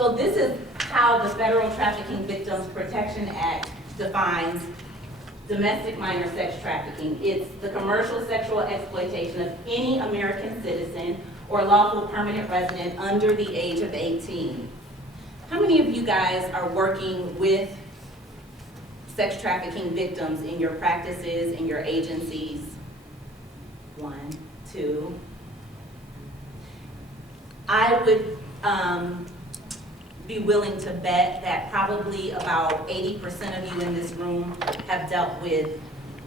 So this is how the Federal Trafficking Victims Protection Act defines domestic minor sex trafficking. It's the commercial sexual exploitation of any American citizen or lawful permanent resident under the age of 18. How many of you guys are working with sex trafficking victims in your practices, in your agencies? 1, 2. I would be willing to bet that probably about 80% of you in this room have dealt with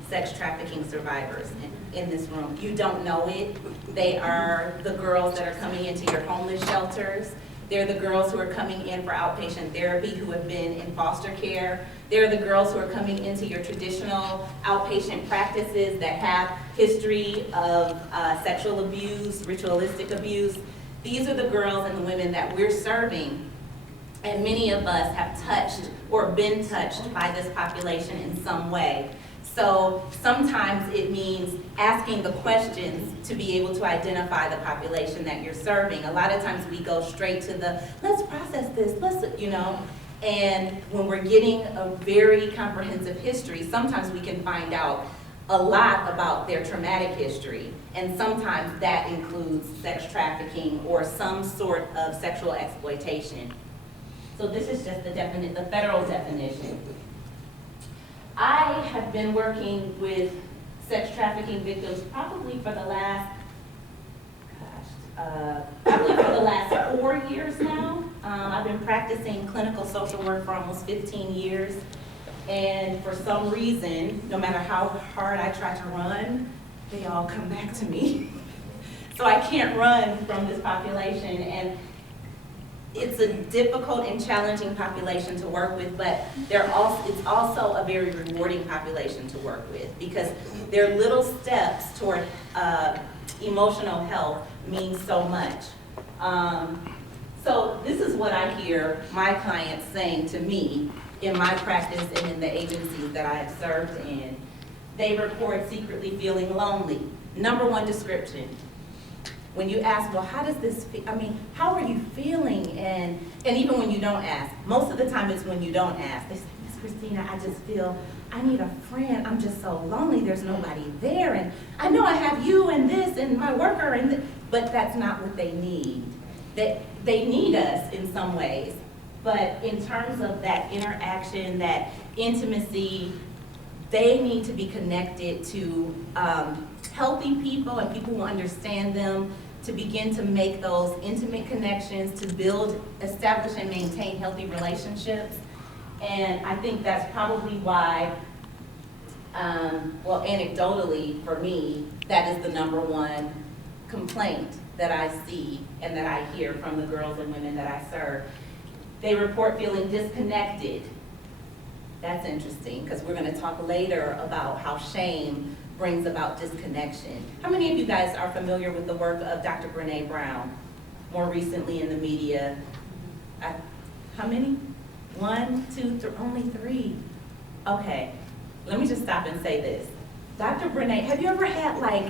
sex trafficking survivors in this room. You don't know it. They are the girls that are coming into your homeless shelters. They're the girls who are coming in for outpatient therapy who have been in foster care. They're the girls who are coming into your traditional outpatient practices that have history of sexual abuse, ritualistic abuse. These are the girls and the women that we're serving, and many of us have touched or been touched by this population in some way. So sometimes it means asking the questions to be able to identify the population that you're serving. A lot of times we go straight to the, let's process this, and when we're getting a very comprehensive history, sometimes we can find out a lot about their traumatic history, and sometimes that includes sex trafficking or some sort of sexual exploitation. So this is just the federal definition. I have been working with sex trafficking victims probably for the last, 4 years now. I've been practicing clinical social work for almost 15 years. And for some reason, no matter how hard I try to run, they all come back to me. So I can't run from this population. And it's a difficult and challenging population to work with, but it's also a very rewarding population to work with, because their little steps toward emotional health mean so much. So this is what I hear my clients saying to me in my practice and in the agencies that I have served in. They report secretly feeling lonely. Number 1 description. When you ask, well, how does this feel? How are you feeling? And even when you don't ask, most of the time it's when you don't ask. They say, Miss Christina, I just feel I need a friend. I'm just so lonely. There's nobody there. And I know I have you and this and my worker, but that's not what they need. They need us in some ways. But in terms of that interaction, that intimacy, they need to be connected to healthy people and people who understand them, to begin to make those intimate connections, to build, establish, and maintain healthy relationships. And I think that's probably why, anecdotally for me, that is the number 1 complaint that I see and that I hear from the girls and women that I serve. They report feeling disconnected. That's interesting, because we're going to talk later about how shame brings about disconnection. How many of you guys are familiar with the work of Dr. Brene Brown, more recently in the media? How many? 1, 2, 3, only 3. Okay, let me just stop and say this. Dr. Brene, have you ever had like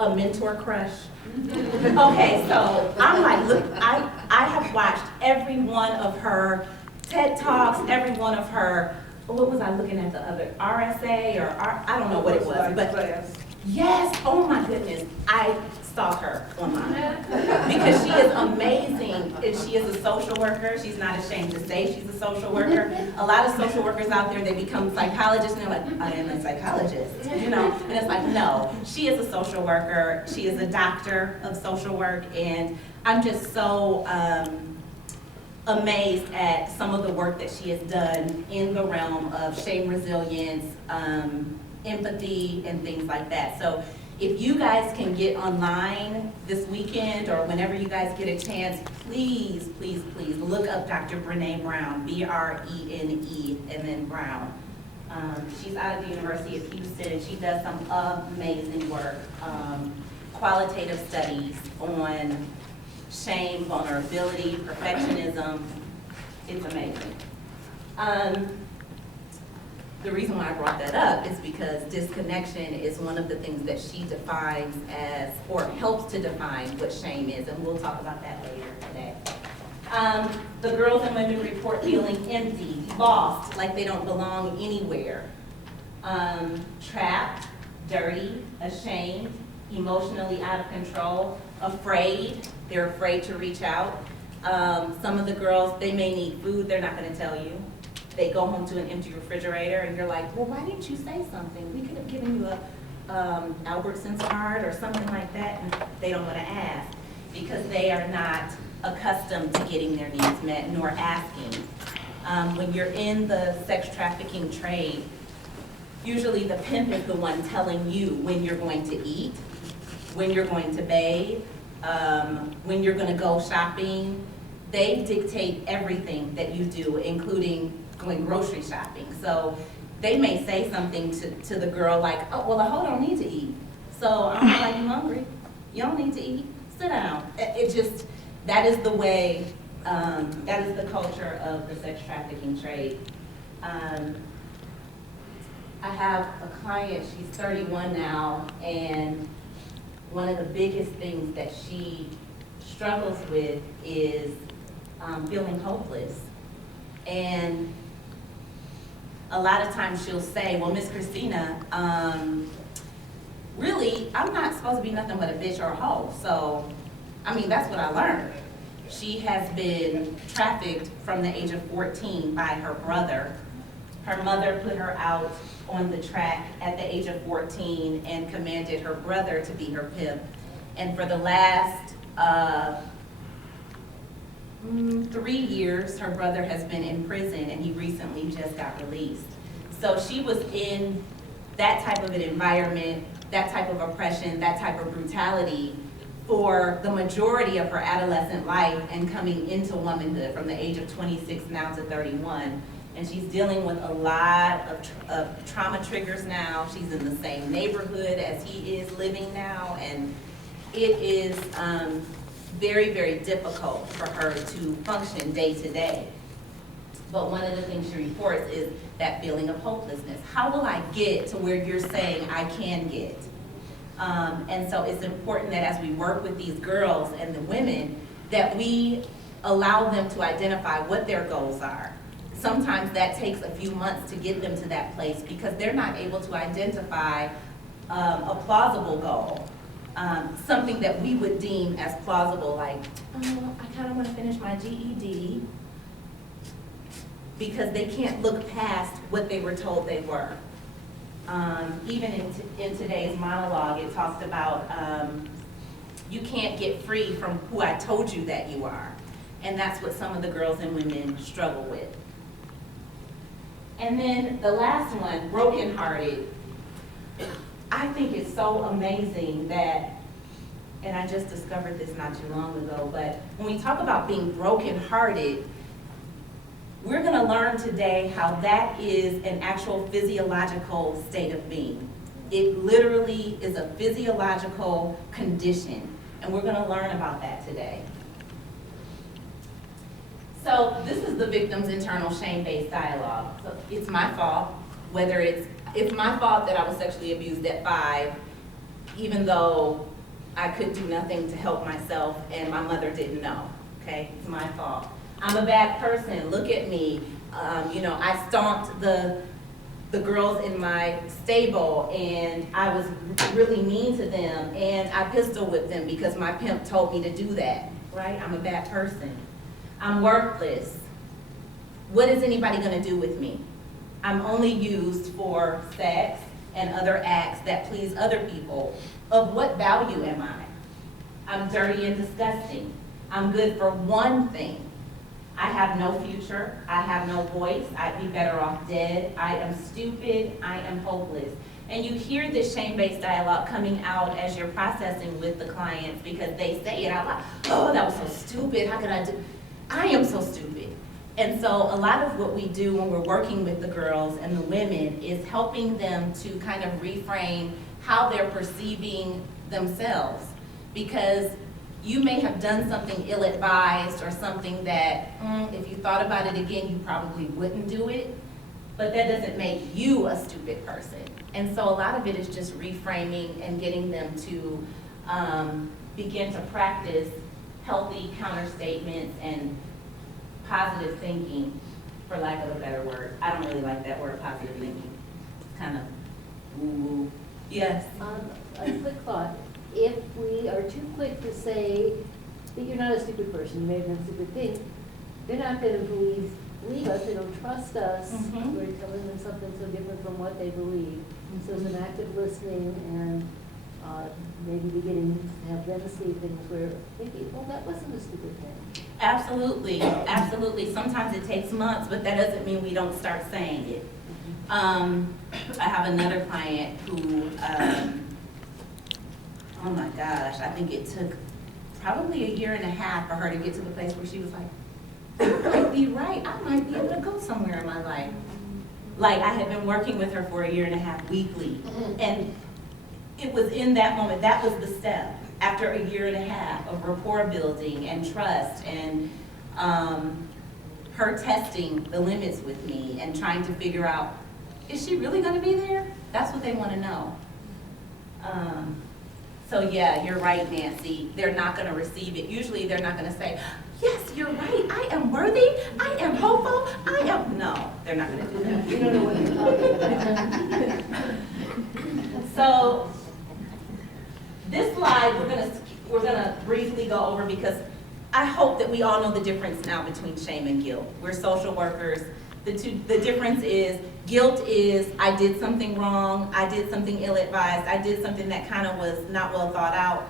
a mentor crush? Okay, so I'm like, look, I have watched every one of her TED Talks, every one of her, what was I looking at the other, RSA or I don't know what it was, but yes, oh my goodness, I stalk her online because she is amazing. And she is a social worker. She's not ashamed to say she's a social worker. A lot of social workers out there, they become psychologists and they're like, I am a psychologist, and it's like, no, she is a social worker. She is a doctor of social work, and I'm just so amazed at some of the work that she has done in the realm of shame resilience, empathy, and things like that. So if you guys can get online this weekend or whenever you guys get a chance, please, please, please look up Dr. Brene Brown, B-R-E-N-E, and then Brown. She's out of the University of Houston, and she does some amazing work, qualitative studies on shame, vulnerability, perfectionism. It's amazing. The reason why I brought that up is because disconnection is one of the things that she defines as, or helps to define what shame is, and we'll talk about that later today. The girls and women report feeling empty, lost, like they don't belong anywhere. Trapped, dirty, ashamed, emotionally out of control, afraid. They're afraid to reach out. Some of the girls, they may need food, they're not gonna tell you. They go home to an empty refrigerator and you're like, well, why didn't you say something? We could have given you a Albertsons card or something like that, and they don't wanna ask because they are not accustomed to getting their needs met nor asking. When you're in the sex trafficking trade, usually the pimp is the one telling you when you're going to eat, when you're going to bathe, when you're gonna go shopping. They dictate everything that you do, including going grocery shopping. So they may say something to the girl like, oh, well, a hoe don't need to eat. So I'm like, you hungry? You don't need to eat? Sit down. It just, that is the way, that is the culture of the sex trafficking trade. I have a client, she's 31 now, and one of the biggest things that she struggles with is feeling hopeless. And a lot of times she'll say, well, Miss Christina, really, I'm not supposed to be nothing but a bitch or a hoe. So, I mean, that's what I learned. She has been trafficked from the age of 14 by her brother. Her mother put her out on the track at the age of 14 and commanded her brother to be her pimp. And for the last 3 years, her brother has been in prison and he recently just got released. So she was in that type of an environment, that type of oppression, that type of brutality for the majority of her adolescent life and coming into womanhood from the age of 26 now to 31. And she's dealing with a lot of trauma triggers now. She's in the same neighborhood as he is living now, and it is very, very difficult for her to function day to day. But one of the things she reports is that feeling of hopelessness. How will I get to where you're saying I can get? And so it's important that as we work with these girls and the women, that we allow them to identify what their goals are. Sometimes that takes a few months to get them to that place because they're not able to identify a plausible goal. Something that we would deem as plausible, like, oh, I kind of want to finish my GED, because they can't look past what they were told they were. Even in today's monologue, it talks about you can't get free from who I told you that you are. And that's what some of the girls and women struggle with. And then the last one, brokenhearted. I think it's so amazing that, and I just discovered this not too long ago, but when we talk about being brokenhearted, we're gonna learn today how that is an actual physiological state of being. It literally is a physiological condition, and we're gonna learn about that today. So this is the victim's internal shame-based dialogue. So it's my fault, whether it's my fault that I was sexually abused at 5, even though I could do nothing to help myself and my mother didn't know, okay? It's my fault. I'm a bad person, look at me. I stomped the girls in my stable and I was really mean to them and I pistol whipped them because my pimp told me to do that, right? I'm a bad person. I'm worthless. What is anybody gonna do with me? I'm only used for sex and other acts that please other people. Of what value am I? I'm dirty and disgusting. I'm good for one thing. I have no future. I have no voice. I'd be better off dead. I am stupid. I am hopeless. And you hear this shame-based dialogue coming out as you're processing with the clients because they say it out loud. Oh, that was so stupid. How could I do? I am so stupid. And so a lot of what we do when we're working with the girls and the women is helping them to kind of reframe how they're perceiving themselves. Because you may have done something ill-advised or something that, if you thought about it again, you probably wouldn't do it. But that doesn't make you a stupid person. And so a lot of it is just reframing and getting them to begin to practice healthy counter statements and positive thinking, for lack of a better word. I don't really like that word, positive thinking. It's kind of woo-woo. Yes? A quick thought. If we are too quick to say that you're not a stupid person, you may have done stupid things, they're not going to believe us, they don't trust us. Mhm. We're telling them something so different from what they believe. So it's an active listening and maybe beginning to have them see things where thinking, well, that wasn't a stupid thing. Absolutely, absolutely. Sometimes it takes months, but that doesn't mean we don't start saying it. I have another client who, oh my gosh, I think it took probably 1.5 years for her to get to the place where she was like, I might be right, I might be able to go somewhere in my life. Like, I had been working with her for 1.5 years weekly, and it was in that moment, that was the step. After 1.5 years of rapport building and trust and her testing the limits with me and trying to figure out, is she really gonna be there? That's what they wanna know. So yeah, you're right, Nancy. They're not gonna receive it. Usually they're not gonna say, yes, you're right, I am worthy, I am hopeful, I am, no, they're not gonna do that. You don't know what you're talking about. So, this slide we're gonna briefly go over because I hope that we all know the difference now between shame and guilt. We're social workers. The difference is guilt is I did something wrong, I did something ill-advised, I did something that kind of was not well thought out.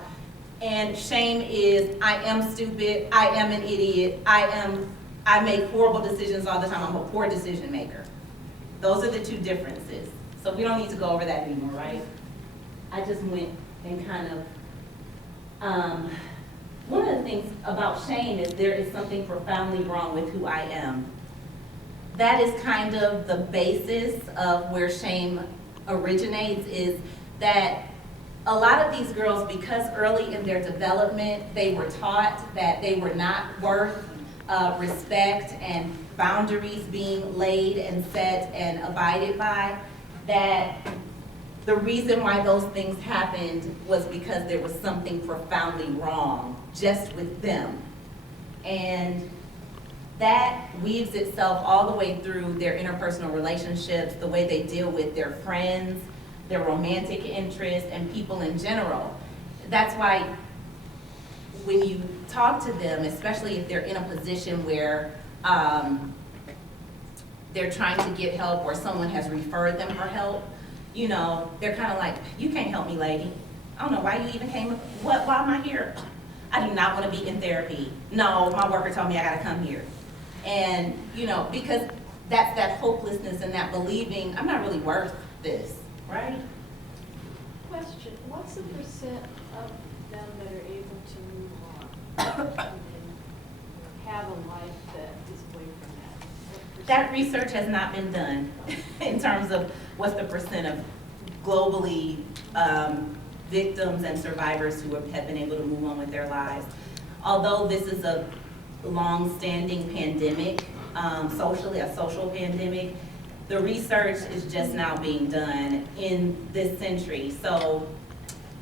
And shame is I am stupid, I am an idiot, I make horrible decisions all the time, I'm a poor decision maker. Those are the two differences. So we don't need to go over that anymore, right? I just went and kind of, one of the things about shame is there is something profoundly wrong with who I am. That is kind of the basis of where shame originates, is that a lot of these girls, because early in their development, they were taught that they were not worth respect and boundaries being laid and set and abided by, that the reason why those things happened was because there was something profoundly wrong just with them. And that weaves itself all the way through their interpersonal relationships, the way they deal with their friends, their romantic interests, and people in general. That's why when you talk to them, especially if they're in a position where they're trying to get help or someone has referred them for help, you know, they're kind of like, you can't help me, lady. I don't know why you even came, why am I here? I do not want to be in therapy. No, my worker told me I gotta come here. And, you know, because that's that hopelessness and that believing, I'm not really worth this, right? Question, what's the percent of them that are able to move on and have a life that is away from that? That research has not been done in terms of what's the percent of globally victims and survivors who have been able to move on with their lives. Although this is a long-standing pandemic, socially, a social pandemic, the research is just now being done in this century. So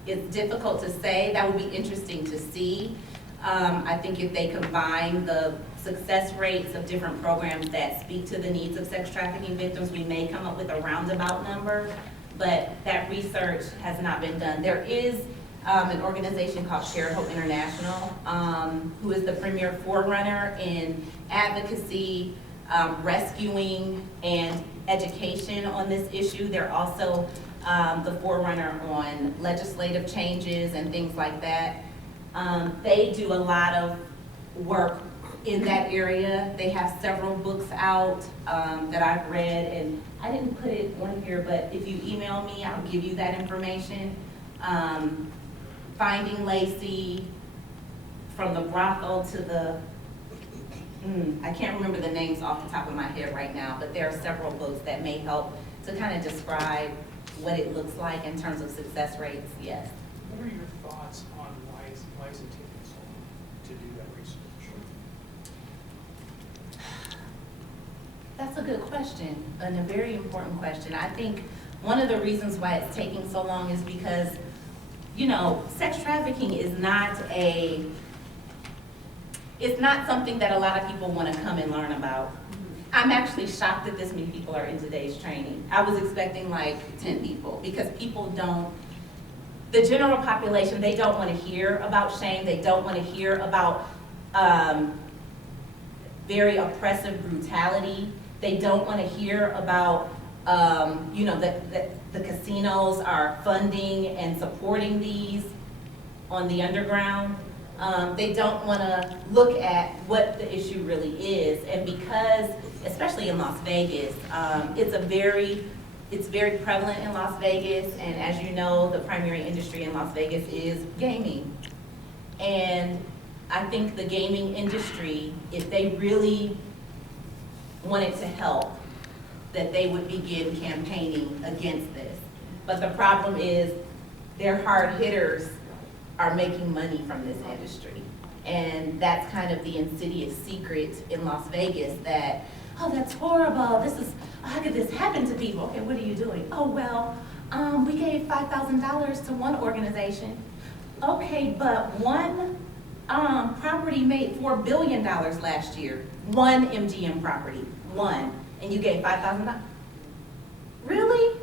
it's difficult to say. That would be interesting to see. I think if they combine the success rates of different programs that speak to the needs of sex trafficking victims, we may come up with a roundabout number, but that research has not been done. There is an organization called Shared Hope International, who is the premier forerunner in advocacy, rescuing, and education on this issue. They're also the forerunner on legislative changes and things like that. They do a lot of work in that area. They have several books out that I've read, and I didn't put it on here, but if you email me, I'll give you that information. Finding Lacey, From the Brothel to the, I can't remember the names off the top of my head right now, but there are several books that may help to kind of describe what it looks like in terms of success rates, yes. What are your thoughts on why is it taking so long to do that research? That's a good question, and a very important question. I think one of the reasons why it's taking so long is because, you know, sex trafficking is not it's not something that a lot of people want to come and learn about. I'm actually shocked that this many people are in today's training. I was expecting like 10 people, because people don't, the general population, they don't want to hear about shame. They don't want to hear about very oppressive brutality. They don't want to hear about, you know, that the casinos are funding and supporting these on the underground. They don't want to look at what the issue really is. And because, especially in Las Vegas, it's very prevalent in Las Vegas. And as you know, the primary industry in Las Vegas is gaming. And I think the gaming industry, if they really wanted to help, that they would begin campaigning against this. But the problem is, their hard hitters are making money from this industry. And that's kind of the insidious secret in Las Vegas, that, oh, that's horrible, this is, how could this happen to people? Okay, what are you doing? Oh, well, we gave $5,000 to one organization. Okay, but one property made $4 billion last year. One MGM property, one, and you gave $5,000? Really?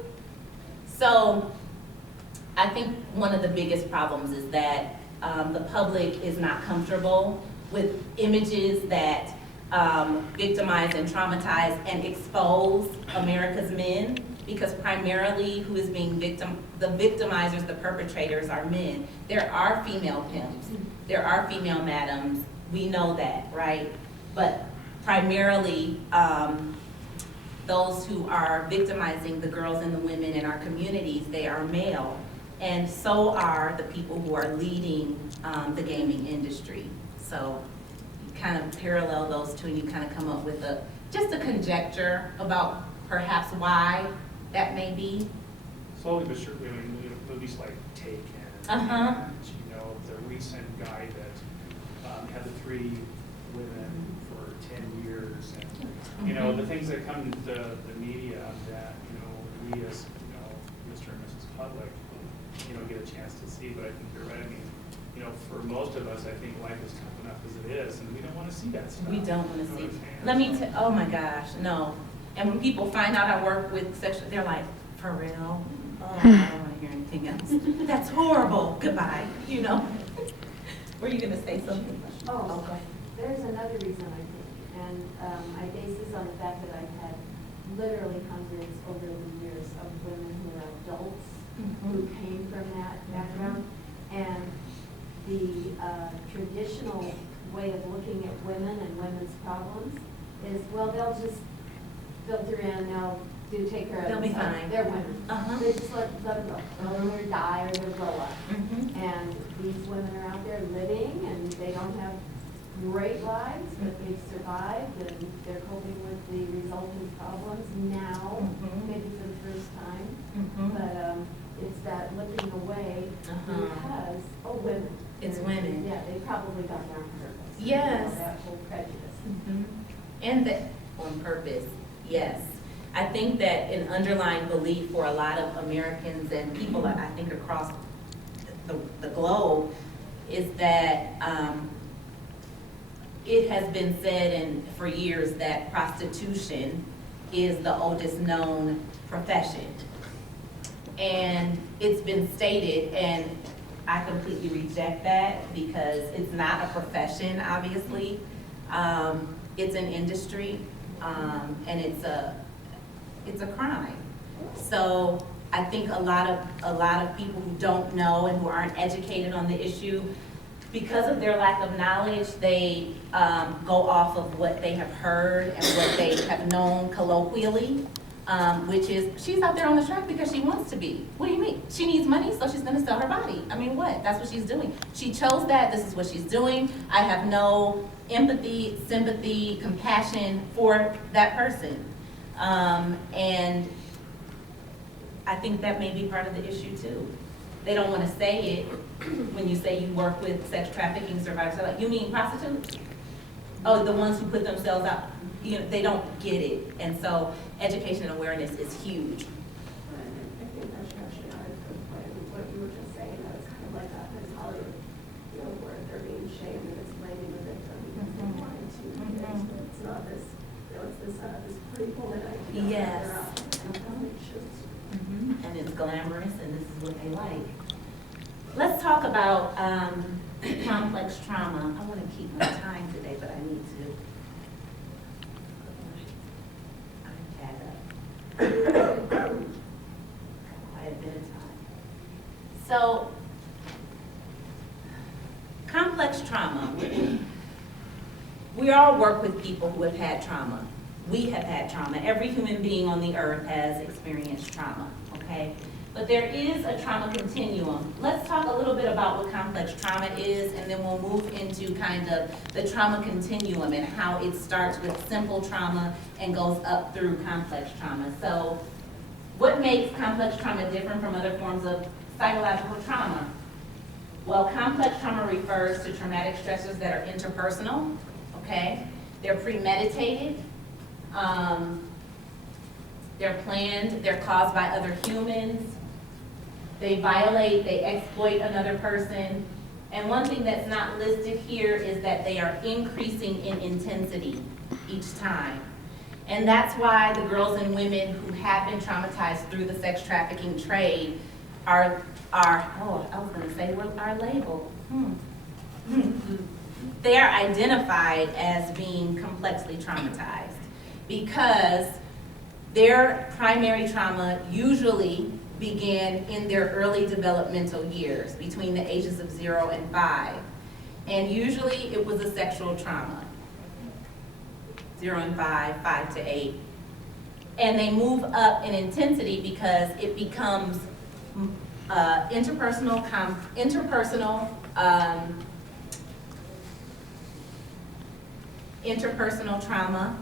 So, I think one of the biggest problems is that the public is not comfortable with images that victimize and traumatize and expose America's men, because primarily who is being the victimizers, the perpetrators are men. There are female pimps, there are female madams, we know that, right? But primarily, those who are victimizing the girls and the women in our communities, they are male. And so are the people who are leading the gaming industry. So you kind of parallel those two, and you kind of come up with just a conjecture about perhaps why that may be. Slowly but surely, I mean, you know, movies like Taken, Uh-huh. and, you know, the recent guy that had the 3 women for 10 years, and, you know, the things that come to the media that, you know, we as, you know, Mr. and Mrs. Public, you know, get a chance to see. But I think you're right. I mean, you know, for most of us, I think life is tough enough as it is, and we don't want to see that stuff. We don't want You to know see. what I'm saying? Let me oh my gosh, no. And when people find out I work with sexual, they're like, for real? Oh, I don't want to hear anything else. That's horrible. Goodbye. You know. Were you gonna say something? Oh, okay. There's another reason, I think, and I base this on the fact that I've had literally hundreds over the years of women who are adults who came from that background, and the traditional way of looking at women and women's problems is, well, they'll just filter in, they'll take care of They'll be themselves. fine. They're women. Uh-huh. They just let them go. They'll either die or they'll grow up. Mm-hmm. And these women are out there living, and they don't have great lives, but they've survived, and they're coping with the resulting problems now, Mhm. maybe for the first time. Mhm. But it's that looking away Uh-huh. because, oh, women. It's They're- women. Yeah, they probably got there on purpose. Yes. You know, that whole prejudice. Mhm. And that on purpose, yes. I think that an underlying belief for a lot of Americans and people, I think, across the globe, is that it has been said for years that prostitution is the oldest known profession. And it's been stated, and I completely reject that, because it's not a profession, obviously. It's an industry, and it's a crime. So I think a lot of people who don't know and who aren't educated on the issue, because of their lack of knowledge, they go off of what they have heard and what they have known colloquially, which is, she's out there on the track because she wants to be. What do you mean? She needs money, so she's gonna sell her body. I mean, what? That's what she's doing. She chose that, this is what she's doing. I have no empathy, sympathy, compassion for that person. And I think that may be part of the issue too. They don't want to say it when you say you work with sex trafficking survivors. They're like, you mean prostitutes? Oh, the ones who put themselves out. You know, they don't get it. And so education and awareness is huge. I think that's actually not a good point. What you were just saying, that it's kind of like that mentality, you know, where they're being shamed and it's blaming the victim because this pretty bullet idea. Yes. Shows. And it's glamorous, and this is what they like. Let's talk about complex trauma. I want to keep my time today, but I need to. Got quite a bit of time. So, complex trauma. We all work with people who have had trauma. We have had trauma. Every human being on the earth has experienced trauma, okay? But there is a trauma continuum. Let's talk a little bit about what complex trauma is, and then we'll move into kind of the trauma continuum and how it starts with simple trauma and goes up through complex trauma. So what makes complex trauma different from other forms of psychological trauma? Well, complex trauma refers to traumatic stressors that are interpersonal, okay? They're premeditated, they're planned, they're caused by other humans, they violate, they exploit another person, and one thing that's not listed here is that they are increasing in intensity each time. And that's why the girls and women who have been traumatized through the sex trafficking trade are labeled. They are identified as being complexly traumatized because their primary trauma usually began in their early developmental years, between the ages of 0 and 5. And usually it was a sexual trauma, 0 and 5, 5 to 8. And they move up in intensity because it becomes interpersonal trauma.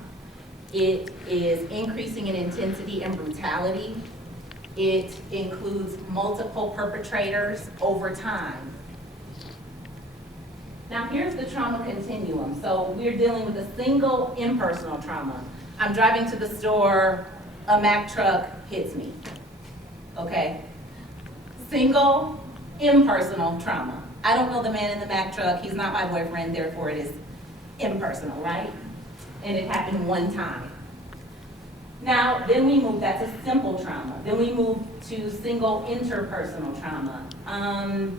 It is increasing in intensity and brutality. It includes multiple perpetrators over time. Now here's the trauma continuum. So we're dealing with a single impersonal trauma. I'm driving to the store, a Mack truck hits me, okay? Single impersonal trauma. I don't know the man in the Mack truck, he's not my boyfriend, therefore it is impersonal, right? And it happened one time. Now, then we move, that's a simple trauma. Then we move to single interpersonal trauma. I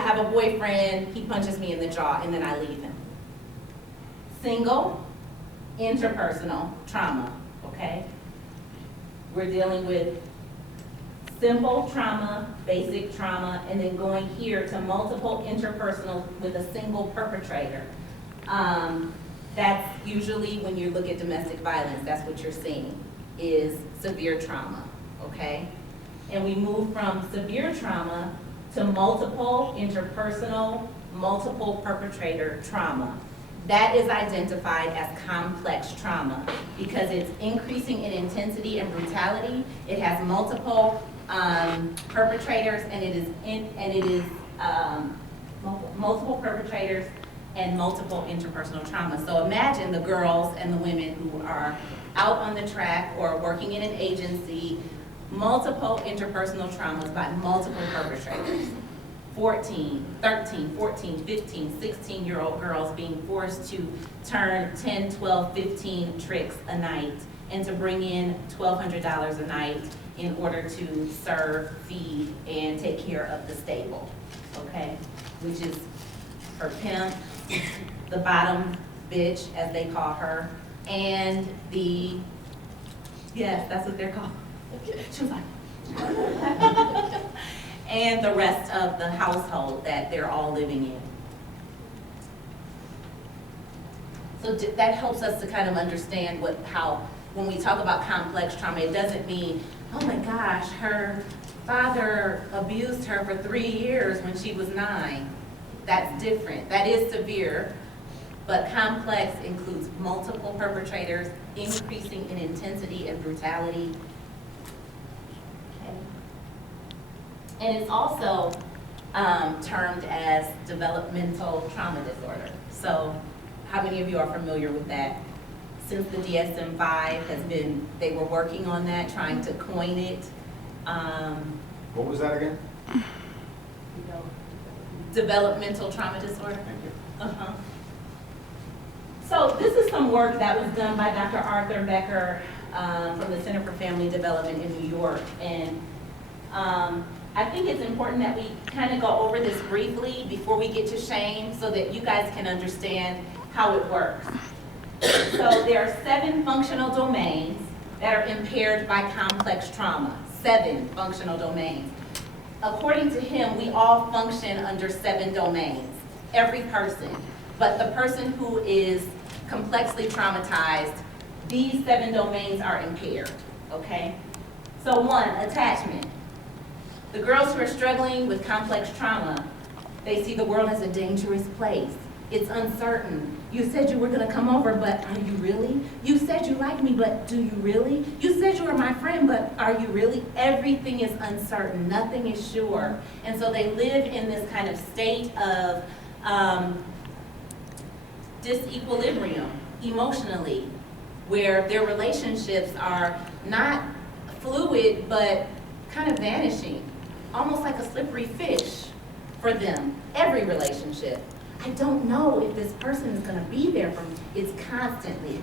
have a boyfriend, he punches me in the jaw, and then I leave him. Single interpersonal trauma, okay? We're dealing with simple trauma, basic trauma, and then going here to multiple interpersonal with a single perpetrator. That's usually when you look at domestic violence, that's what you're seeing, is severe trauma, okay? And we move from severe trauma to multiple interpersonal, multiple perpetrator trauma. That is identified as complex trauma because it's increasing in intensity and brutality. It has multiple perpetrators, and it is multiple perpetrators and multiple interpersonal trauma. So imagine the girls and the women who are out on the track or working in an agency, multiple interpersonal traumas by multiple perpetrators. 14, 13, 14, 15, 16-year-old girls being forced to turn 10, 12, 15 tricks a night and to bring in $1,200 a night in order to serve, feed, and take care of the stable, okay? Which is her pimp, the bottom bitch, as they call her, and the, yes, that's what they're called. She was like, and the rest of the household that they're all living in. So that helps us to kind of understand how, when we talk about complex trauma, it doesn't mean, oh my gosh, her father abused her for 3 years when she was 9. That's different. That is severe, but complex includes multiple perpetrators, increasing in intensity and brutality. Okay. And it's also termed as developmental trauma disorder. So how many of you are familiar with that? Since the DSM-5 has been, they were working on that, trying to coin it. What was that again? Developmental trauma disorder. Thank you. So this is some work that was done by Dr. Arthur Becker from the Center for Family Development in New York. And I think it's important that we kind of go over this briefly before we get to shame so that you guys can understand how it works. So there are 7 functional domains that are impaired by complex trauma. 7 functional domains. According to him, we all function under 7 domains, every person. But the person who is complexly traumatized, these 7 domains are impaired, okay? So 1, attachment. The girls who are struggling with complex trauma, they see the world as a dangerous place. It's uncertain. You said you were gonna come over, but are you really? You said you like me, but do you really? You said you were my friend, but are you really? Everything is uncertain, nothing is sure. And so they live in this kind of state of disequilibrium emotionally, where their relationships are not fluid, but kind of vanishing, almost like a slippery fish for them, every relationship. I don't know if this person is gonna be there for me. It's constantly.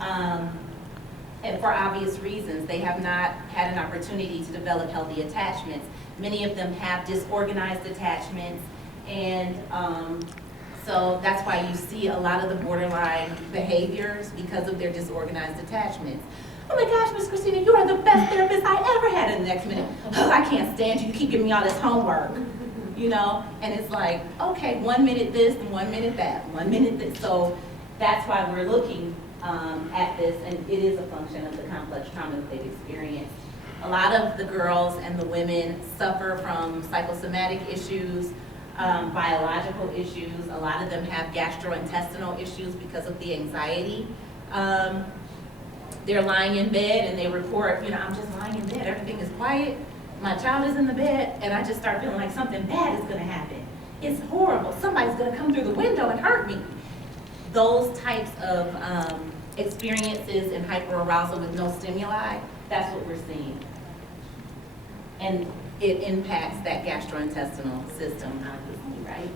And for obvious reasons, they have not had an opportunity to develop healthy attachments. Many of them have disorganized attachments, and so that's why you see a lot of the borderline behaviors because of their disorganized attachments. Oh my gosh, Miss Christina, you are the best therapist I ever had. In the next minute, oh, I can't stand you. You keep giving me all this homework. You know, and it's like, okay, 1 minute this and 1 minute that, 1 minute this. So that's why we're looking at this, and it is a function of the complex trauma that they've experienced. A lot of the girls and the women suffer from psychosomatic issues, biological issues. A lot of them have gastrointestinal issues because of the anxiety. They're lying in bed and they report, you know, I'm just lying in bed, everything is quiet. My child is in the bed, and I just start feeling like something bad is gonna happen. It's horrible. Somebody's gonna come through the window and hurt me. Those types of experiences in hyperarousal with no stimuli, that's what we're seeing. And it impacts that gastrointestinal system, obviously, right?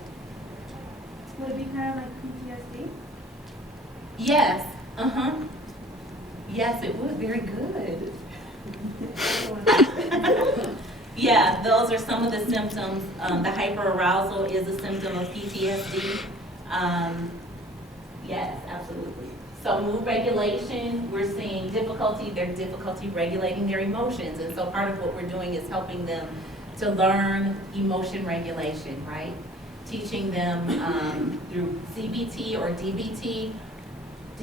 Would it be kind of like PTSD? Yes, Yes, it would, very good. Yeah, those are some of the symptoms. The hyperarousal is a symptom of PTSD. Yes, absolutely. So mood regulation, we're seeing their difficulty regulating their emotions. And so part of what we're doing is helping them to learn emotion regulation, right? Teaching them through CBT or DBT.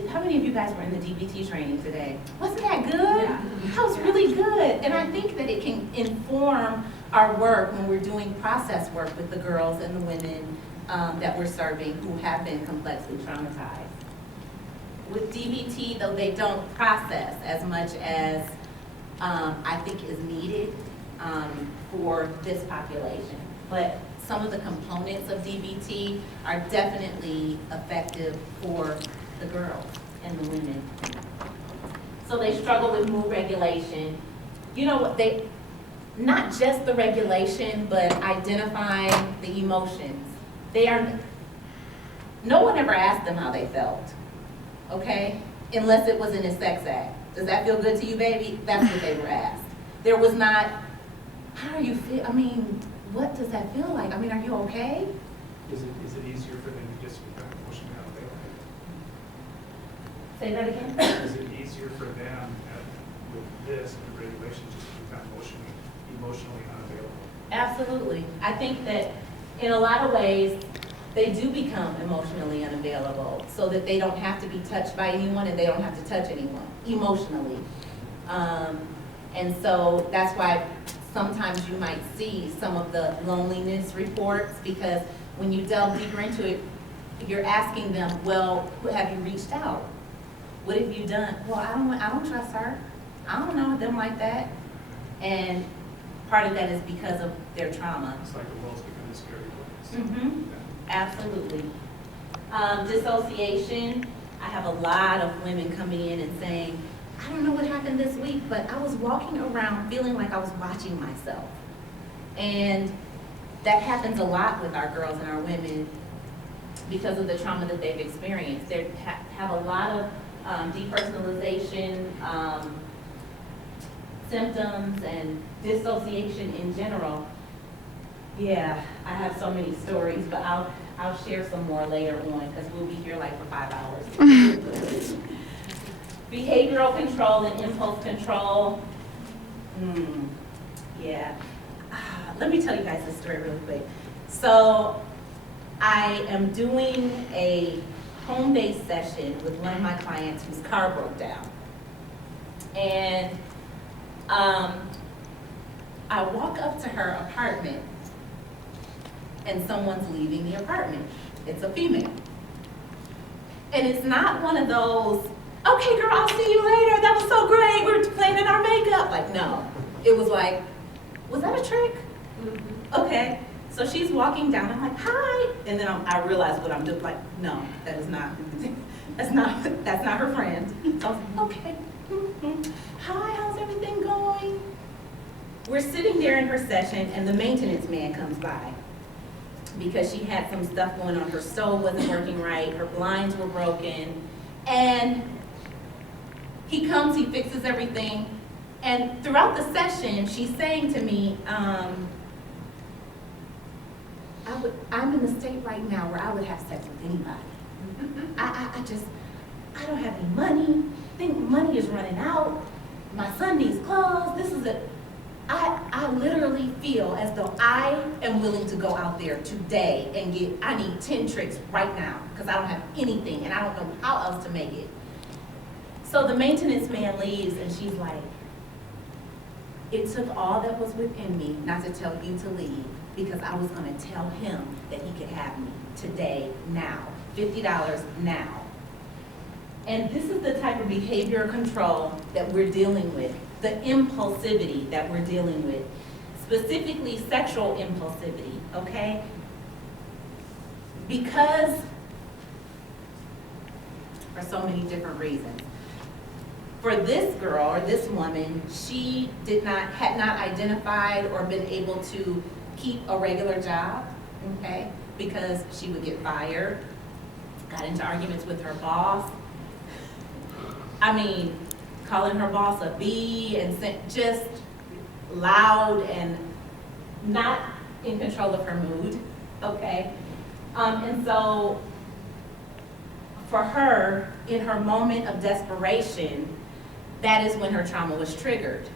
How many of you guys were in the DBT training today? Wasn't that good? Yeah. That was really good. And I think that it can inform our work when we're doing process work with the girls and the women that we're serving who have been complexly traumatized. With DBT, though, they don't process as much as I think is needed for this population. But some of the components of DBT are definitely effective for the girls and the women. So they struggle with mood regulation. You know what, not just the regulation, but identifying the emotions. No one ever asked them how they felt, okay? Unless it was in a sex act. Does that feel good to you, baby? That's what they were asked. There was not, how do you feel? I mean, what does that feel like? I mean, are you okay? Is it easier for them to just become emotionally unavailable? Say that again? Is it easier for them with this, the regulation, just to become emotionally unavailable? Absolutely. I think that in a lot of ways, they do become emotionally unavailable so that they don't have to be touched by anyone and they don't have to touch anyone emotionally. And so that's why sometimes you might see some of the loneliness reports, because when you delve deeper into it, you're asking them, well, have you reached out? What have you done? Well, I don't trust her. I don't know them like that. And part of that is because of their trauma. It's like the world's becoming a scary place. Mm-hmm. Absolutely. Dissociation, I have a lot of women coming in and saying, I don't know what happened this week, but I was walking around feeling like I was watching myself. And that happens a lot with our girls and our women. because of the trauma that they've experienced. They have a lot of depersonalization symptoms and dissociation in general. Yeah, I have so many stories, but I'll share some more later on because we'll be here like for 5 hours. Behavioral control and impulse control. Yeah. Let me tell you guys this story really quick. So I am doing a home-based session with one of my clients whose car broke down. And I walk up to her apartment and someone's leaving the apartment. It's a female. And it's not one of those, okay girl, I'll see you later, that was so great, we're planning our makeup. Like, no. It was like, was that a trick? Okay. So she's walking down, I'm like, hi. And then I realize what I'm doing, like, no, that is not, that's not her friend. So I was like, okay. Hi, how's everything going? We're sitting there in her session and the maintenance man comes by because she had some stuff going on. Her stove wasn't working right, her blinds were broken. And he comes, he fixes everything. And throughout the session, she's saying to me, I'm in the state right now where I would have sex with anybody. I don't have any money. I think money is running out. My son needs clothes. I literally feel as though I am willing to go out there today and I need 10 tricks right now because I don't have anything and I don't know how else to make it. So the maintenance man leaves and she's like, it took all that was within me not to tell you to leave because I was gonna tell him that he could have me today, now, $50 now. And this is the type of behavior control that we're dealing with, the impulsivity that we're dealing with, specifically sexual impulsivity, okay? Because, for so many different reasons. For this girl, or this woman, she had not identified or been able to keep a regular job, okay? Because she would get fired, got into arguments with her boss. I mean, calling her boss a B and just loud and not in control of her mood, okay? And so for her, in her moment of desperation, that is when her trauma was triggered.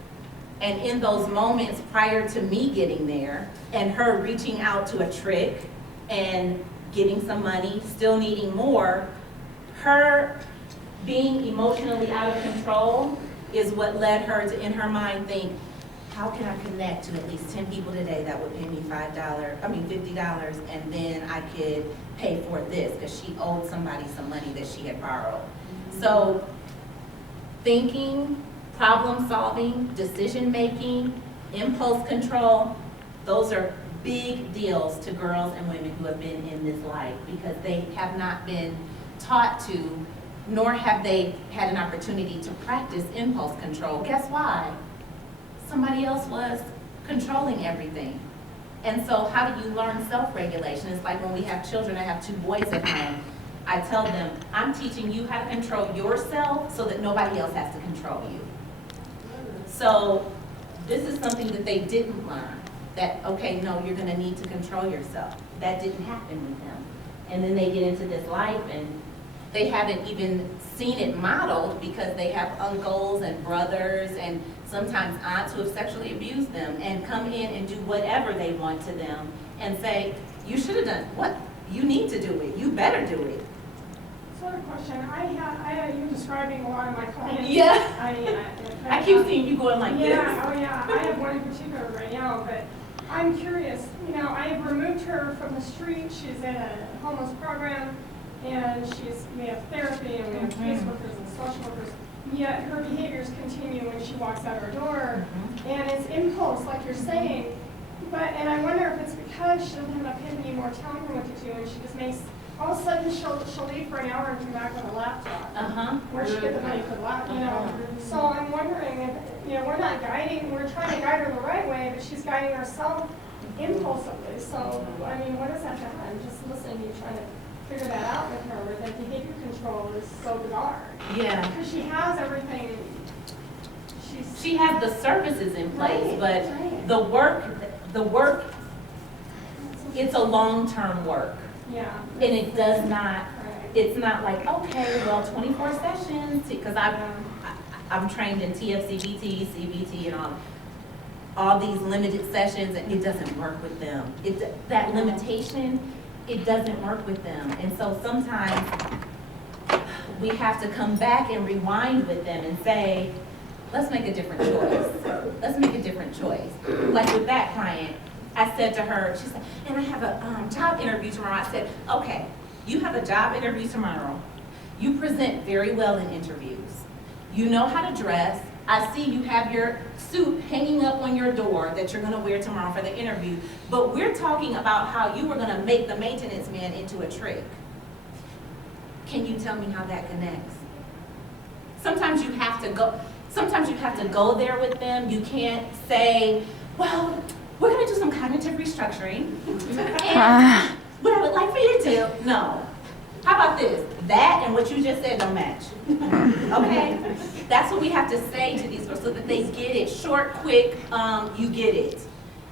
And in those moments prior to me getting there and her reaching out to a trick and getting some money, still needing more, her being emotionally out of control is what led her to, in her mind, think, how can I connect to at least 10 people today that would pay me $50, and then I could pay for this, because she owed somebody some money that she had borrowed. So thinking, problem solving, decision making, impulse control, those are big deals to girls and women who have been in this life because they have not been taught to, nor have they had an opportunity to practice impulse control. Guess why? Somebody else was controlling everything. And so how do you learn self-regulation? It's like when we have children, I have 2 boys at home. I tell them, I'm teaching you how to control yourself so that nobody else has to control you. So this is something that they didn't learn. That, okay, no, you're gonna need to control yourself. That didn't happen with them. And then they get into this life and they haven't even seen it modeled because they have uncles and brothers and sometimes aunts who have sexually abused them and come in and do whatever they want to them and say, you should have done what? You need to do it. You better do it. Sort of question. You're describing a lot of my clients. Yeah. I keep seeing you going like this. Yeah, oh yeah. I have one in particular right now, but I'm curious. You know, I have removed her from the street. She's in a homeless program, and we have therapy, and we have caseworkers and social workers. Yet her behaviors continue when she walks out her door, and it's impulse, like you're saying. And I wonder if it's because she doesn't have enough empathy or telling her what to do, and she just makes. All of a sudden, she'll leave for an hour and come back with a laptop. Where she get the money for the laptop, you know. So I'm wondering if, you know, we're trying to guide her the right way, but she's guiding herself impulsively. So, I mean, what is that to her? I'm just listening to you trying to figure that out with her, that behavior control is so bizarre. Yeah. Because she has everything, She has the services in place, Right, but right. the work, it's a long-term work. yeah. And it does not, Right. it's not like, okay, well, 24 sessions, because I'm trained in TFCBT, CBT, and all these limited sessions, and it doesn't work with them. That limitation, it doesn't work with them. And so sometimes we have to come back and rewind with them and say, let's make a different choice. Let's make a different choice. Like with that client, I said to her, she said, and I have a job interview tomorrow. I said, okay, you have a job interview tomorrow. You present very well in interviews. You know how to dress. I see you have your suit hanging up on your door that you're gonna wear tomorrow for the interview. But we're talking about how you were gonna make the maintenance man into a trick. Can you tell me how that connects? Sometimes you have to go there with them. You can't say, well, we're gonna do some cognitive restructuring. And what I would like for you to do, no. How about this? That and what you just said don't match. Okay? That's what we have to say to these girls so that they get it. Short, quick, you get it.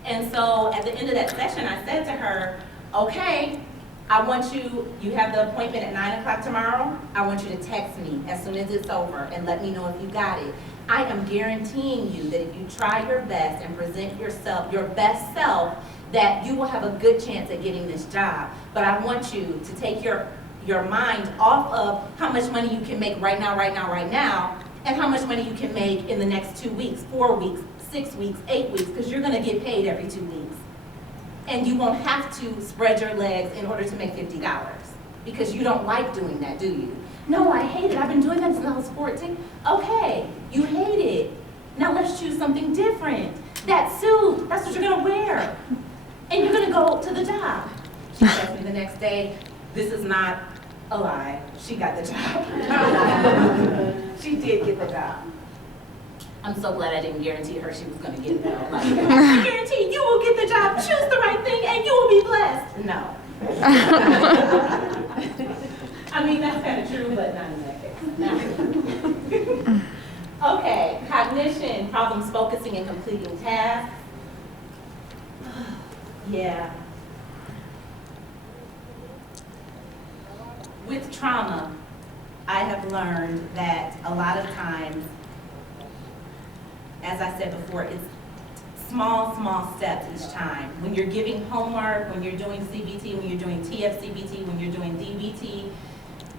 And so at the end of that session, I said to her, okay, I want you have the appointment at 9 o'clock tomorrow. I want you to text me as soon as it's over and let me know if you got it. I am guaranteeing you that if you try your best and present yourself, your best self, that you will have a good chance at getting this job. But I want you to take your mind off of how much money you can make right now, and how much money you can make in the next 2 weeks, 4 weeks, 6 weeks, 8 weeks, because you're gonna get paid every 2 weeks. And you won't have to spread your legs in order to make $50, because you don't like doing that, do you? No, I hate it. I've been doing that since I was 14. Okay, you hate it. Now let's choose something different. That suit, that's what you're gonna wear. And you're gonna go to the job. She texted me the next day, this is not a lie. She got the job. She did get the job. I'm so glad I didn't guarantee her she was gonna get it though. Like, I guarantee you will get the job, choose the right thing, and you will be blessed. No. I mean, that's kind of true, but not in that case. Okay, cognition, problems focusing and completing tasks. Yeah. With trauma, I have learned that a lot of times, as I said before, it's small steps each time. When you're giving homework, when you're doing CBT, when you're doing TFCBT, when you're doing DBT,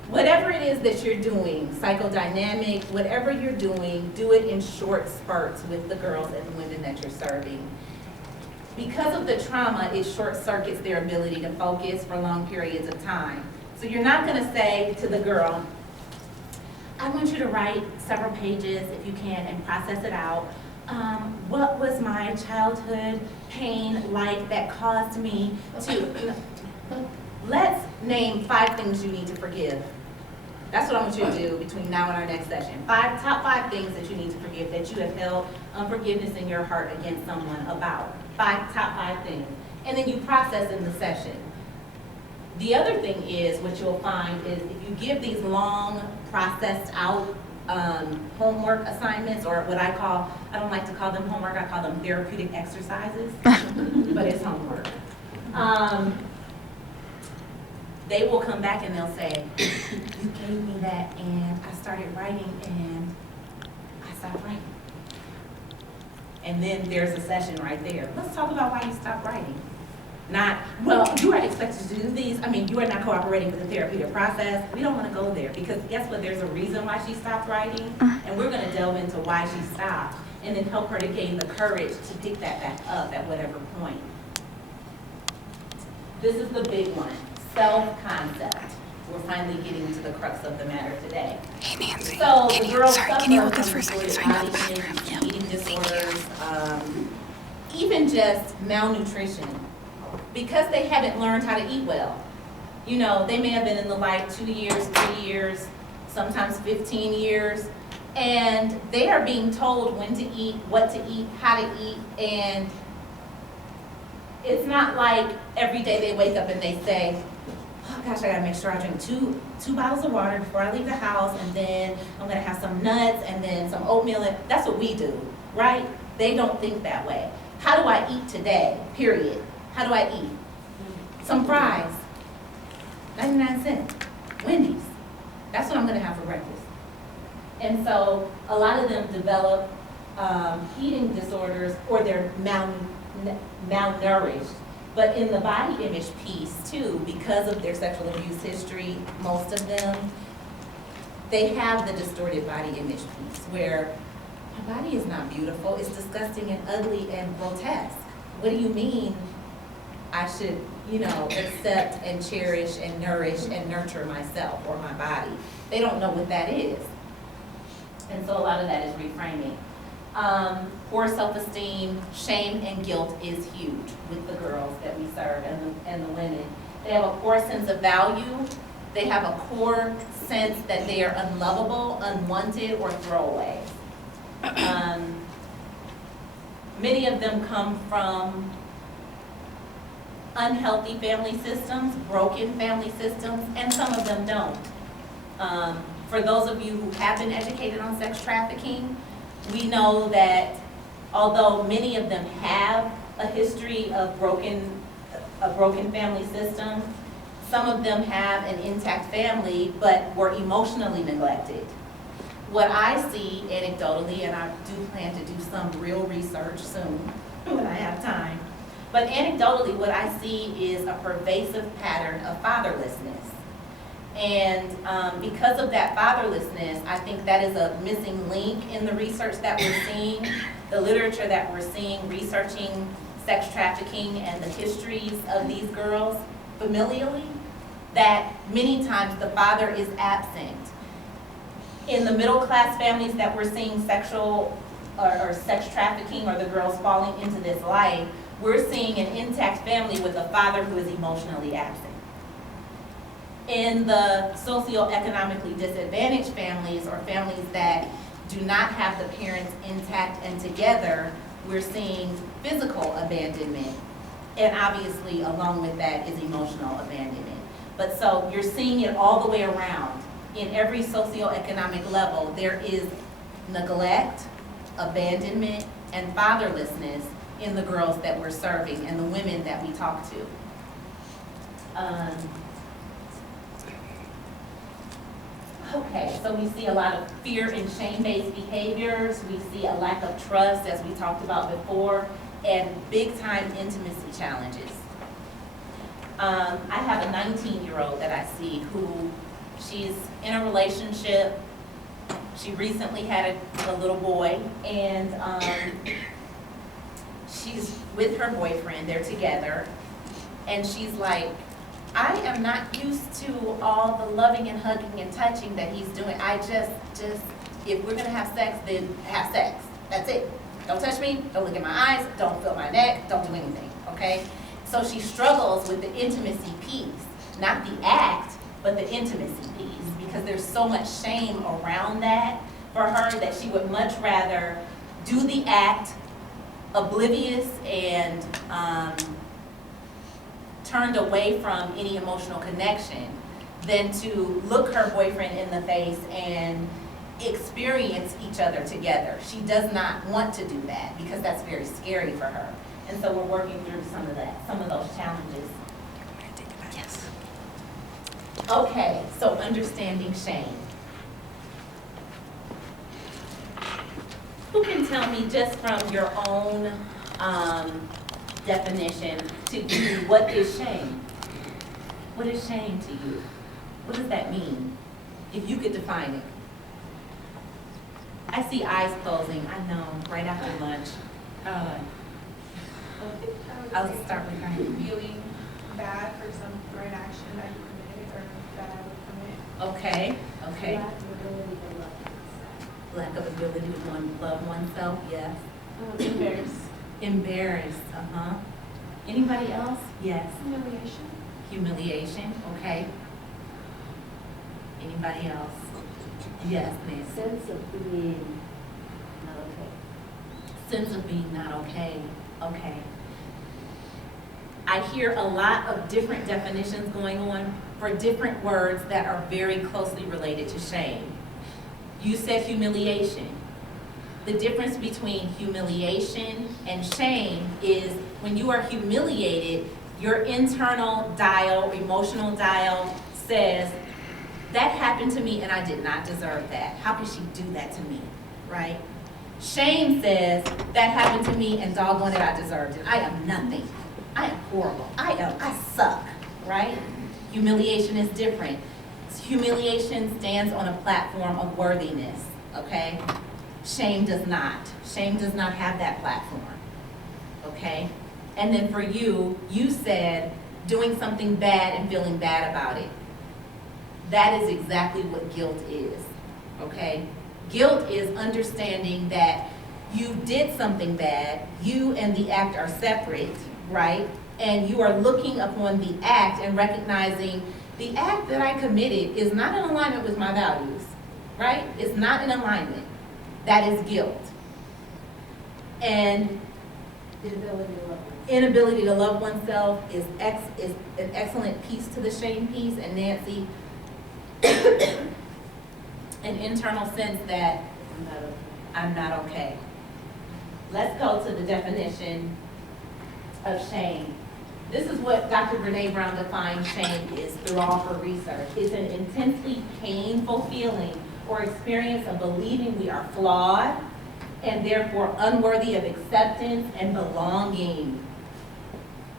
whatever it is that you're doing, psychodynamic, whatever you're doing, do it in short spurts with the girls and the women that you're serving. Because of the trauma, it short circuits their ability to focus for long periods of time. So you're not gonna say to the girl, I want you to write several pages if you can and process it out. What was my childhood pain like that caused me to, let's name 5 things you need to forgive. That's what I want you to do between now and our next session. Top 5 things that you need to forgive, that you have held unforgiveness in your heart against someone about. Top 5 things. And then you process in the session. The other thing is, what you'll find is if you give these long, processed out homework assignments, or what I don't like to call them homework, I call them therapeutic exercises, but it's homework. They will come back and they'll say, you gave me that and I started writing and I stopped writing. And then there's a session right there. Let's talk about why you stopped writing. Not, well, you are expected to do these. I mean, you are not cooperating with the therapeutic process. We don't want to go there because guess what? There's a reason why she stopped writing, and we're going to delve into why she stopped and then help her to gain the courage to pick that back up at whatever point. This is the big one, self-concept. We're finally getting to the crux of the matter today. Hey Nancy, So the girls can you hold suffer this for a from second so I can go to the body bathroom? image, eating disorders, even just malnutrition, because they haven't learned how to eat well. You know, they may have been in the light 2 years, 3 years, sometimes 15 years, and they are being told when to eat, what to eat, how to eat, and it's not like every day they wake up and they say, oh gosh, I gotta make sure I drink two bottles of water before I leave the house, and then I'm gonna have some nuts, and then some oatmeal. That's what we do, right? They don't think that way. How do I eat today, period? How do I eat? Some fries, 99 cents, Wendy's. That's what I'm gonna have for breakfast. And so a lot of them develop eating disorders, or they're malnourished. But in the body image piece too, because of their sexual abuse history, most of them, they have the distorted body image piece where my body is not beautiful, it's disgusting and ugly and grotesque. What do you mean I should, accept and cherish and nourish and nurture myself or my body? They don't know what that is. And so a lot of that is reframing. Poor self-esteem, shame, and guilt is huge with the girls that we serve and the women. They have a poor sense of value. They have a core sense that they are unlovable, unwanted, or throwaways. Many of them come from unhealthy family systems, broken family systems, and some of them don't. For those of you who have been educated on sex trafficking, we know that although many of them have a history of a broken family system, some of them have an intact family but were emotionally neglected. What I see anecdotally, and I do plan to do some real research soon when I have time, but anecdotally what I see is a pervasive pattern of fatherlessness. And because of that fatherlessness, I think that is a missing link in the research that we're seeing, the literature that we're seeing, researching sex trafficking and the histories of these girls familially, that many times the father is absent. In the middle class families that we're seeing sexual or sex trafficking, or the girls falling into this life, we're seeing an intact family with a father who is emotionally absent. In the socioeconomically disadvantaged families, or families that do not have the parents intact and together, we're seeing physical abandonment. And obviously, along with that is emotional abandonment. But so you're seeing it all the way around. In every socioeconomic level, there is neglect, abandonment, and fatherlessness in the girls that we're serving and the women that we talk to. Okay, so we see a lot of fear and shame-based behaviors. We see a lack of trust, as we talked about before, and big-time intimacy challenges. I have a 19-year-old that I see who, she's in a relationship. She recently had a little boy, and she's with her boyfriend. They're together, and she's like, I am not used to all the loving and hugging and touching that he's doing. I just, if we're gonna have sex, then have sex. That's it. Don't touch me, don't look at my eyes, don't feel my neck, don't do anything, okay? So she struggles with the intimacy piece, not the act, but the intimacy piece, because there's so much shame around that for her that she would much rather do the act oblivious and turned away from any emotional connection than to look her boyfriend in the face and experience each other together. She does not want to do that because that's very scary for her. And so we're working through some of that, some of those challenges. Yes. Okay, so understanding shame. Who can tell me just from your own definition to you, what is shame? What is shame to you? What does that mean? If you could define it. I see eyes closing, I know, right after lunch. I'll start with her. Feeling bad for some right action that you committed or that I would commit. Okay, okay. Lack of ability to love yourself. Lack of ability to love oneself, yes. Embarrassed. Embarrassed, Anybody else? Yes. Humiliation. Humiliation, okay. Anybody else? Yes, miss. Sense of being not okay. Sense of being not okay, okay. I hear a lot of different definitions going on for different words that are very closely related to shame. You said humiliation. The difference between humiliation and shame is when you are humiliated, your internal dial, emotional dial says, that happened to me and I did not deserve that. How could she do that to me, right? Shame says, that happened to me and doggone it, I deserved it. I am nothing. I am horrible. I suck, right? Humiliation is different. Humiliation stands on a platform of worthiness, okay? Shame does not. Shame does not have that platform, okay? And then for you, you said doing something bad and feeling bad about it. That is exactly what guilt is, okay? Guilt is understanding that you did something bad, you and the act are separate, right? And you are looking upon the act and recognizing the act that I committed is not in alignment with my values, right? It's not in alignment. That is guilt. And inability to love oneself is an excellent piece to the shame piece. And Nancy, an internal sense that I'm not okay. Let's go to the definition of shame. This is what Dr. Brene Brown defines shame is through all her research. It's an intensely painful feeling or experience of believing we are flawed and therefore unworthy of acceptance and belonging.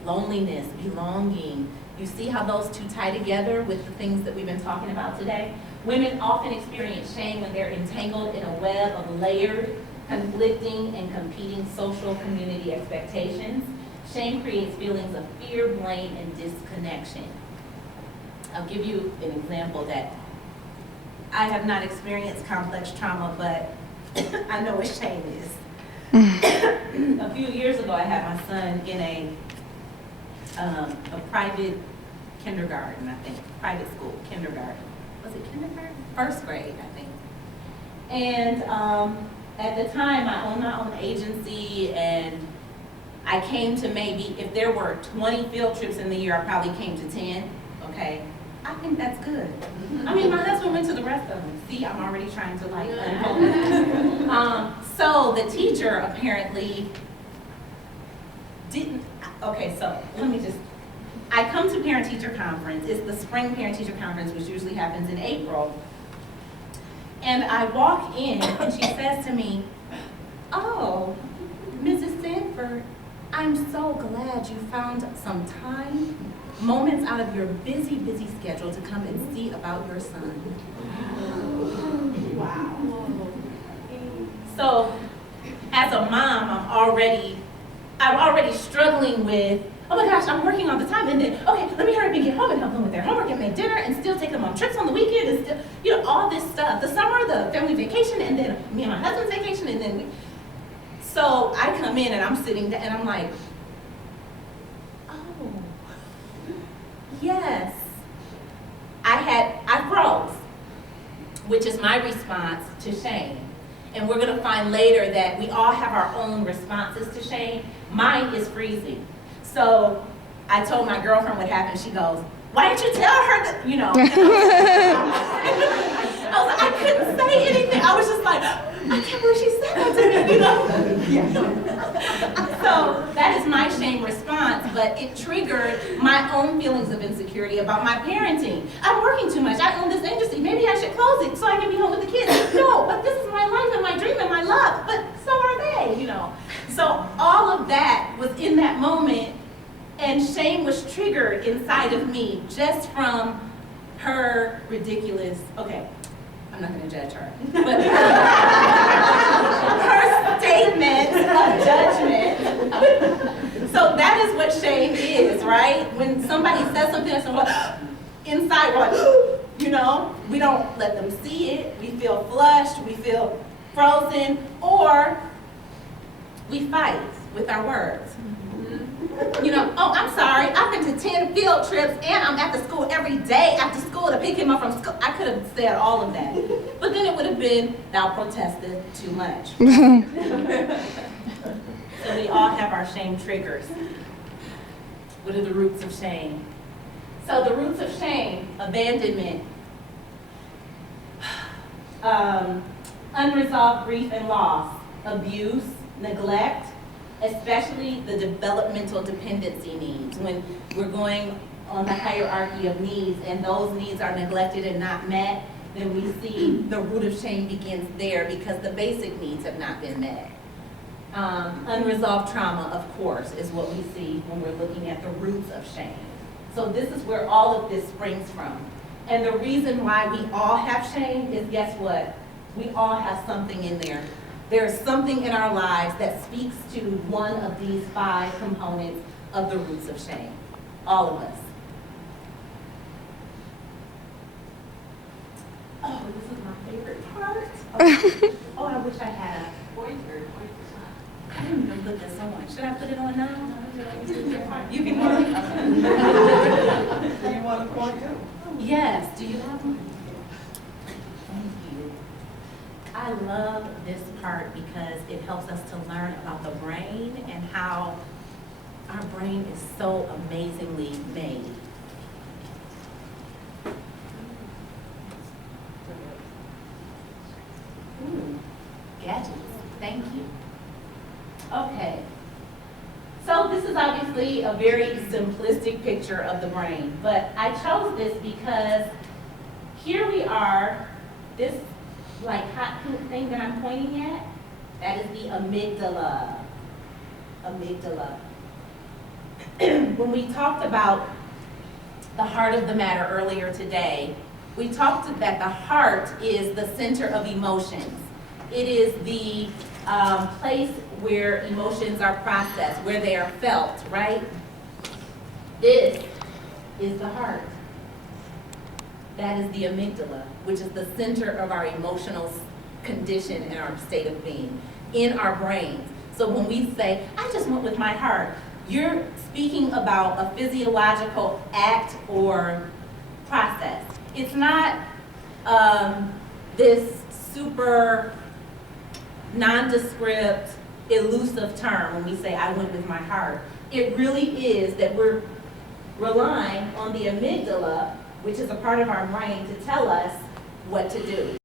Loneliness, belonging. You see how those two tie together with the things that we've been talking about today? Women often experience shame when they're entangled in a web of layered, conflicting, and competing social community expectations. Shame creates feelings of fear, blame, and disconnection. I'll give you an example that I have not experienced complex trauma, but I know what shame is. A few years ago, I had my son in a private kindergarten, I think, private school, kindergarten. Was it kindergarten? First grade, I think. And at the time, I owned my own agency, and I came to maybe, if there were 20 field trips in the year, I probably came to 10, okay? I think that's good. I mean, my husband went to the rest of them. See, I'm already trying to like unfold. So the teacher apparently didn't, okay, so let me just, I come to parent-teacher conference. It's the spring parent-teacher conference, which usually happens in April. And I walk in, and she says to me, "Oh, Mrs. Sanford, I'm so glad you found some time, moments out of your busy, busy schedule to come and see about your son." Wow. So, as a mom, I'm already struggling with, oh my gosh, I'm working all the time, and then, okay, let me hurry up and get home and help them with their homework and make dinner and still take them on trips on the weekend and still, you know, all this stuff. The summer, the family vacation, and then me and my husband's vacation, and then so I come in and I'm sitting there and I'm like, oh, yes. I froze, which is my response to shame. And we're gonna find later that we all have our own responses to shame. Mine is freezing. So I told my girlfriend what happened. She goes, "Why didn't you tell her that," you know? I was like, I couldn't say anything. I was just like, I can't believe she said that to me, you know? So that is my shame response, but it triggered my own feelings of insecurity about my parenting. I'm working too much. I own this agency. Maybe I should close it so I can be home with the kids. No, but this is my life and my dream and my love, but so are they, you know? So all of that was in that moment, and shame was triggered inside of me just from her ridiculous, okay, I'm not gonna judge her, but her statement of judgment. So that is what shame is, right? When somebody says something that's inside, we're like, you know, we don't let them see it. We feel flushed, we feel frozen, or we fight with our words. You know, oh, I'm sorry, I've been to 10 field trips and I'm at the school every day after school to pick him up from school. I could have said all of that. But then it would have been, thou protested too much. So we all have our shame triggers. What are the roots of shame? So the roots of shame: abandonment, unresolved grief and loss, abuse, neglect, especially the developmental dependency needs. When we're going on the hierarchy of needs and those needs are neglected and not met, then we see the root of shame begins there because the basic needs have not been met. Unresolved trauma, of course, is what we see when we're looking at the roots of shame. So this is where all of this springs from. And the reason why we all have shame is, guess what? We all have something in there. There's something in our lives that speaks to one of these 5 components of the roots of shame. All of us. Oh, this is my favorite part. Oh, I wish I had a pointer. I didn't even put this on. Should I put it on now? You can hear it. Do you want to point too? Yes. Do you have one? Thank you. I love this part because it helps us to learn about the brain and how our brain is so amazingly made. Ooh, gadgets. Thank you. Okay. So this is obviously a very simplistic picture of the brain, but I chose this because here we are, this like hot pink thing that I'm pointing at, that is the amygdala. Amygdala. When we talked about the heart of the matter earlier today, we talked that the heart is the center of emotions. It is the place where emotions are processed, where they are felt, right? This is the heart. That is the amygdala, which is the center of our emotional condition and our state of being in our brains. So when we say, I just went with my heart, you're speaking about a physiological act or process. It's not this super nondescript, elusive term when we say, I went with my heart. It really is that we're relying on the amygdala, which is a part of our brain, to tell us what to do.